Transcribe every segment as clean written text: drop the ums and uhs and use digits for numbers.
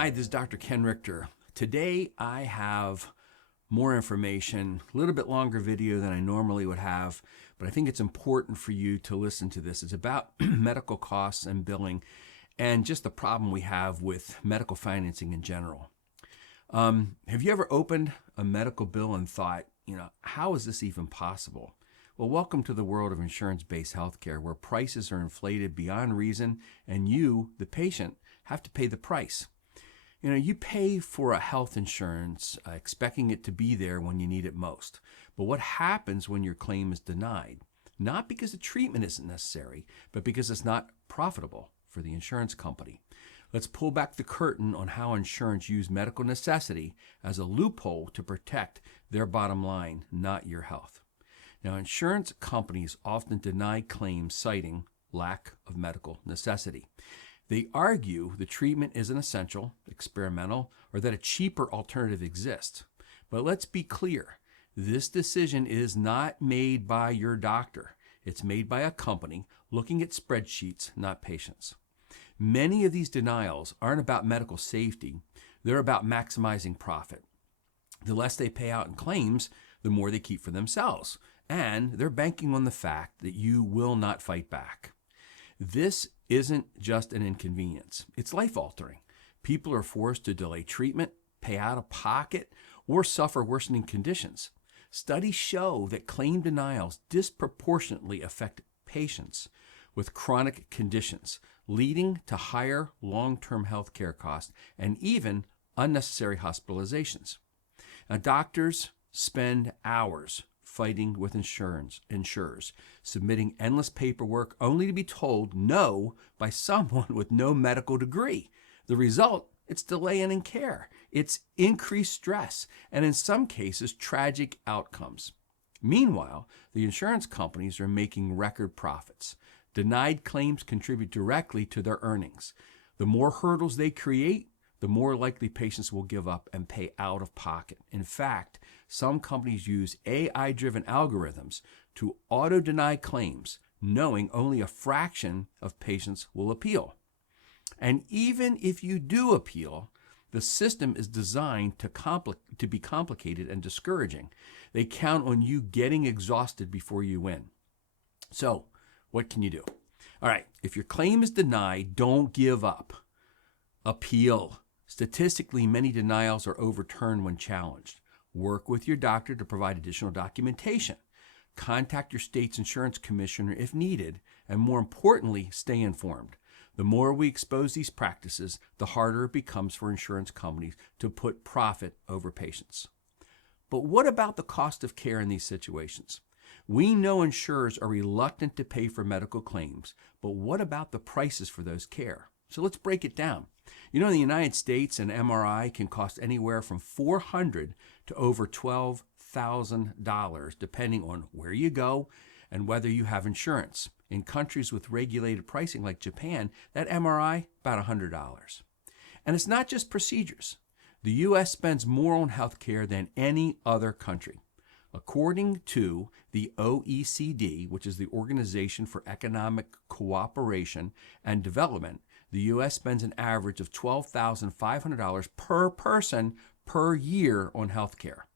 Hi, this is Dr. Ken Rictor. Today I have more information, a little bit longer video than I normally would have, but I think it's important for you to listen to this. It's about medical costs and billing and just the problem we have with medical financing in general. Have you ever opened a medical bill and thought, how is this even possible? Well, welcome to the world of insurance-based healthcare where prices are inflated beyond reason and you, the patient, have to pay the price. You pay for a health insurance expecting it to be there when you need it most. But what happens when your claim is denied? Not because the treatment isn't necessary, but because it's not profitable for the insurance company. Let's pull back the curtain on how insurance use medical necessity as a loophole to protect their bottom line, not your health. Now, insurance companies often deny claims citing lack of medical necessity. They argue the treatment isn't essential, experimental, or that a cheaper alternative exists. But let's be clear, this decision is not made by your doctor. It's made by a company looking at spreadsheets, not patients. Many of these denials aren't about medical safety. They're about maximizing profit. The less they pay out in claims, the more they keep for themselves. And they're banking on the fact that you will not fight back. This isn't just an inconvenience. It's life-altering. People are forced to delay treatment, pay out of pocket, or suffer worsening conditions. Studies show that claim denials disproportionately affect patients with chronic conditions, leading to higher long-term health care costs and even unnecessary hospitalizations. Now, doctors spend hours fighting with insurers, submitting endless paperwork only to be told no by someone with no medical degree. The result, it's delay in care. It's increased stress, and in some cases, tragic outcomes. Meanwhile, the insurance companies are making record profits. Denied claims contribute directly to their earnings. The more hurdles they create, the more likely patients will give up and pay out of pocket. In fact, some companies use AI-driven algorithms to auto-deny claims, knowing only a fraction of patients will appeal. And even if you do appeal, the system is designed to be complicated and discouraging. They count on you getting exhausted before you win. So, what can you do? All right, if your claim is denied, don't give up. Appeal. Statistically, many denials are overturned when challenged. Work with your doctor to provide additional documentation. Contact your state's insurance commissioner if needed, and more importantly, stay informed. The more we expose these practices, the harder it becomes for insurance companies to put profit over patients. But what about the cost of care in these situations? We know insurers are reluctant to pay for medical claims, but what about the prices for those care? So let's break it down. In the United States, an MRI can cost anywhere from $400 to over $12,000, depending on where you go and whether you have insurance. In countries with regulated pricing like Japan, that MRI, about $100. And it's not just procedures. The U.S. spends more on healthcare than any other country. According to the OECD, which is the Organization for Economic Cooperation and Development, the U.S. spends an average of $12,500 per person per year on health care.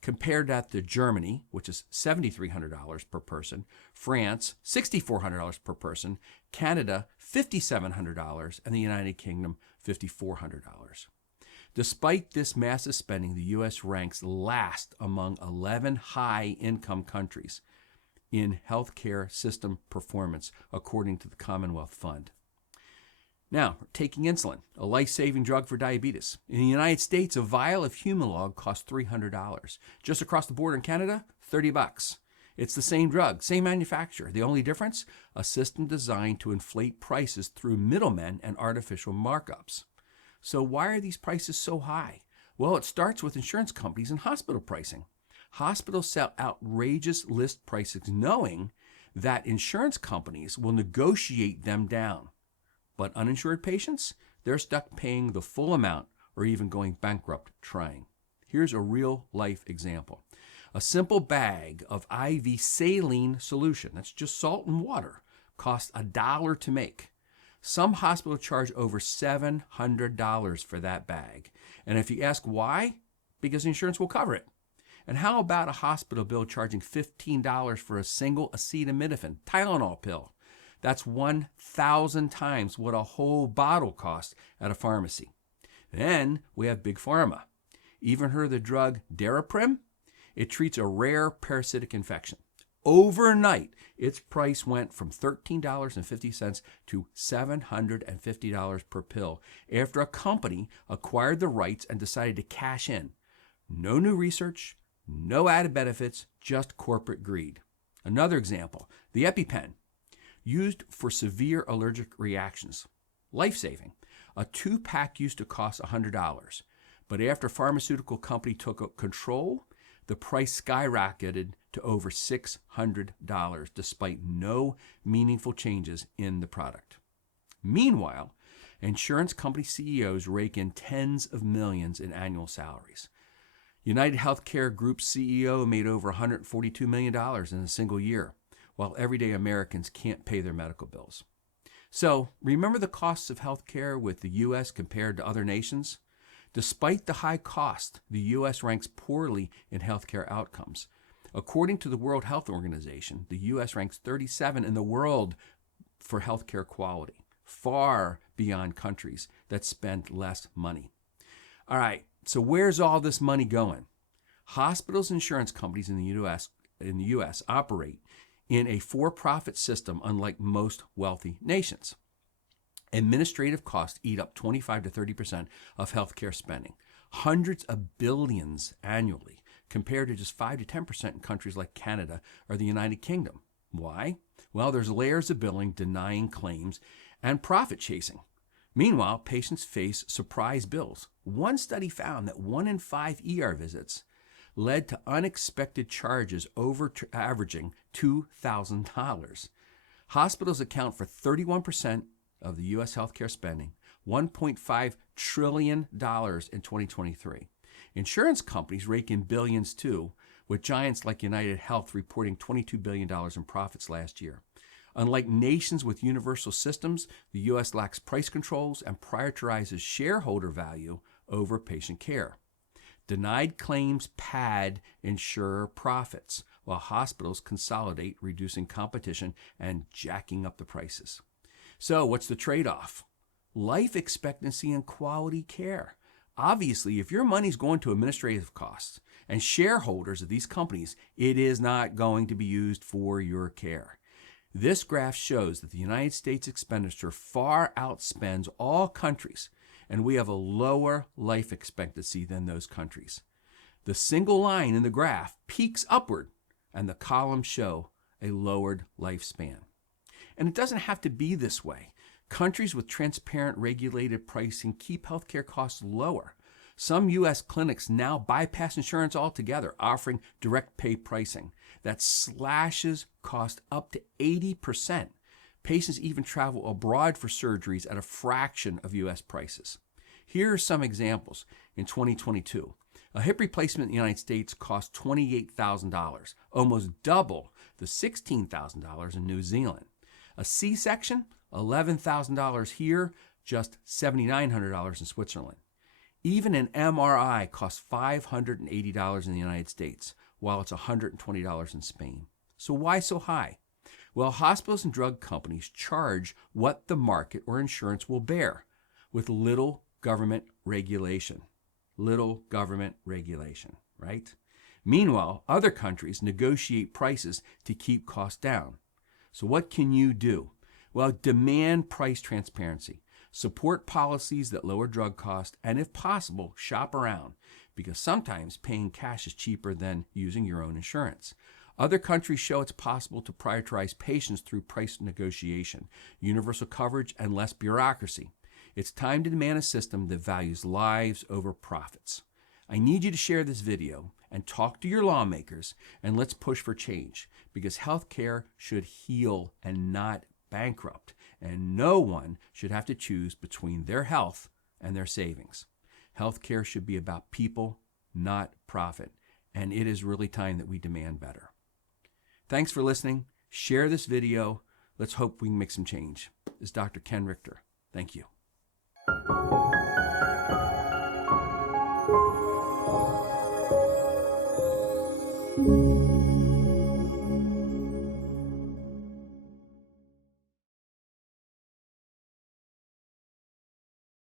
Compare that to Germany, which is $7,300 per person, France, $6,400 per person, Canada, $5,700, and the United Kingdom, $5,400. Despite this massive spending, the U.S. ranks last among 11 high-income countries in healthcare system performance, according to the Commonwealth Fund. Now, taking insulin, a life-saving drug for diabetes. In the United States, a vial of Humalog costs $300. Just across the border in Canada, $30. It's the same drug, same manufacturer. The only difference? A system designed to inflate prices through middlemen and artificial markups. So why are these prices so high? Well, it starts with insurance companies and hospital pricing. Hospitals sell outrageous list prices knowing that insurance companies will negotiate them down. But uninsured patients, they're stuck paying the full amount or even going bankrupt trying. Here's a real-life example. A simple bag of IV saline solution, that's just salt and water, costs $1 to make. Some hospitals charge over $700 for that bag. And if you ask why, because insurance will cover it. And how about a hospital bill charging $15 for a single acetaminophen, Tylenol pill? That's 1,000 times what a whole bottle costs at a pharmacy. Then we have Big Pharma. Even heard of the drug Daraprim? It treats a rare parasitic infection. Overnight, its price went from $13.50 to $750 per pill after a company acquired the rights and decided to cash in. No new research, no added benefits, just corporate greed. Another example, the EpiPen, used for severe allergic reactions. Life-saving. A 2-pack used to cost $100, but after a pharmaceutical company took control, the price skyrocketed to over $600 despite no meaningful changes in the product. Meanwhile, insurance company CEOs rake in tens of millions in annual salaries. United Healthcare Group CEO made over $142 million in a single year, while everyday Americans can't pay their medical bills. So, remember the costs of healthcare with the U.S. compared to other nations? Despite the high cost, the U.S. ranks poorly in healthcare outcomes. According to the World Health Organization, the U.S. ranks 37 in the world for healthcare quality, far beyond countries that spend less money. All right, so where's all this money going? Hospitals and insurance companies in the U.S. operate in a for-profit system unlike most wealthy nations. Administrative costs eat up 25 to 30% of healthcare spending, hundreds of billions annually, compared to just 5 to 10% in countries like Canada or the United Kingdom. Why? Well, there's layers of billing, denying claims, and profit chasing. Meanwhile, patients face surprise bills. One study found that 1 in 5 ER visits led to unexpected charges averaging $2,000. Hospitals account for 31% of the U.S. healthcare spending, $1.5 trillion in 2023. Insurance companies rake in billions too, with giants like United Health reporting $22 billion in profits last year. Unlike nations with universal systems, the U.S. lacks price controls and prioritizes shareholder value over patient care. Denied claims pad insurer profits, while hospitals consolidate, reducing competition and jacking up the prices. So what's the trade-off? Life expectancy and quality care. Obviously, if your money's going to administrative costs and shareholders of these companies, it is not going to be used for your care. This graph shows that the United States expenditure far outspends all countries, and we have a lower life expectancy than those countries. The single line in the graph peaks upward, and the columns show a lowered lifespan. And it doesn't have to be this way. Countries with transparent regulated pricing keep healthcare costs lower. Some U.S. clinics now bypass insurance altogether, offering direct pay pricing that slashes cost up to 80%. Patients even travel abroad for surgeries at a fraction of U.S. prices. Here are some examples. In 2022, a hip replacement in the United States cost $28,000, almost double the $16,000 in New Zealand. A C-section, $11,000 here, just $7,900 in Switzerland. Even an MRI costs $580 in the United States, while it's $120 in Spain. So why so high? Well, hospitals and drug companies charge what the market or insurance will bear, with little government regulation. Little government regulation, right? Meanwhile, other countries negotiate prices to keep costs down. So what can you do? Well, demand price transparency. Support policies that lower drug costs, and if possible, shop around, because sometimes paying cash is cheaper than using your own insurance. Other countries show it's possible to prioritize patients through price negotiation, universal coverage, and less bureaucracy. It's time to demand a system that values lives over profits. I need you to share this video and talk to your lawmakers, and let's push for change, because healthcare should heal and not bankrupt, and no one should have to choose between their health and their savings. Healthcare should be about people, not profit, and it is really time that we demand better. Thanks for listening. Share this video Let's hope we can make some change. This is Dr. Ken Rictor. Thank you.